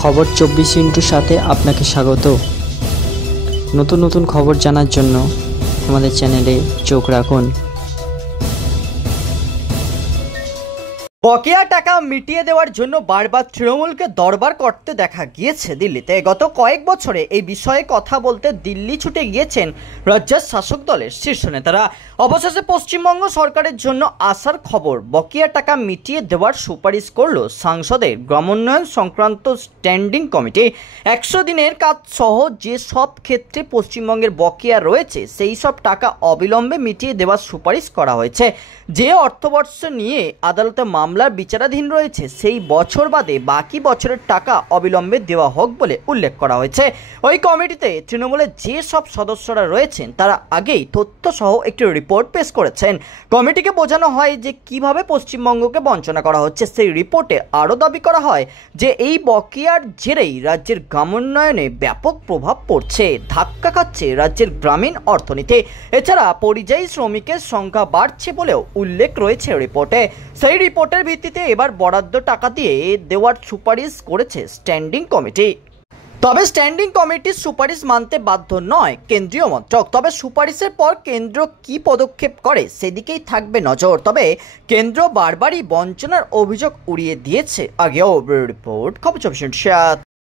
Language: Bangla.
খবর 24 সাথে আপনাকে স্বাগত। নতুন নতুন খবর জানার জন্য আমাদের চ্যানেলে চোখ রাখুন। বকেয়া টাকা মিটিয়ে দেওয়ার জন্য বারবার তৃণমূলকে দরবার করতে দেখা গিয়েছে দিল্লিতে। গত কয়েক বছরে এই বিষয়ে কথা বলতে দিল্লি ছুটে গিয়েছেন রাজ্যের শাসক দলের শীর্ষ নেতারা। অবশেষে পশ্চিমবঙ্গ সরকারের জন্য আসার খবর, বকেয়া টাকা মিটিয়ে দেওয়ার সুপারিশ করল সাংসদের গ্রামোন্নয়ন সংক্রান্ত স্ট্যান্ডিং কমিটি। 100 দিনের কাজ সহ যে সব ক্ষেত্রে পশ্চিমবঙ্গের বকেয়া রয়েছে সেই সব টাকা অবিলম্বে মিটিয়ে দেওয়ার সুপারিশ করা হয়েছে। যে অর্থবর্ষ নিয়ে আদালতে মামলার বিচারাধীন রয়েছে সেই বছর বাদে বাকি বছরের টাকা অবিলম্বে দেওয়া হোক বলে উল্লেখ করা হয়েছে। ওই কমিটিতে তৃণমূলের যে সব সদস্যরা রয়েছেন তারা আগেই তথ্য সহ একটি রিপোর্ট পেশ করেছেন। কমিটিকে বোঝানো হয় যে কিভাবে পশ্চিমবঙ্গকে বঞ্চনা করা হচ্ছে। সেই রিপোর্টে আরও দাবি করা হয় যে এই বকেয়ার জেরেই রাজ্যের গ্রামোন্নয়নে ব্যাপক প্রভাব পড়ছে, ধাক্কা খাচ্ছে রাজ্যের গ্রামীণ অর্থনীতি। এছাড়া পরিযায়ী শ্রমিকের সংখ্যা বাড়ছে বলেও উল্লেখ রয়েছে রিপোর্টে। সেই রিপোর্টের ভিত্তিতে এবার বরাদ্দ টাকা দিয়ে দেওয়ার সুপারিশ করেছে স্ট্যান্ডিং কমিটি। তবে স্ট্যান্ডিং কমিটির সুপারিশ মানতে বাধ্য নয় কেন্দ্রীয় মন্ত্রক। তবে সুপারিশের পর কেন্দ্র কি পদক্ষেপ করে সেদিকেই থাকবে নজর। তবে কেন্দ্র বারবারই বঞ্চনার অভিযোগ উড়িয়ে দিয়েছে আগেও। রিপোর্ট খবর 24।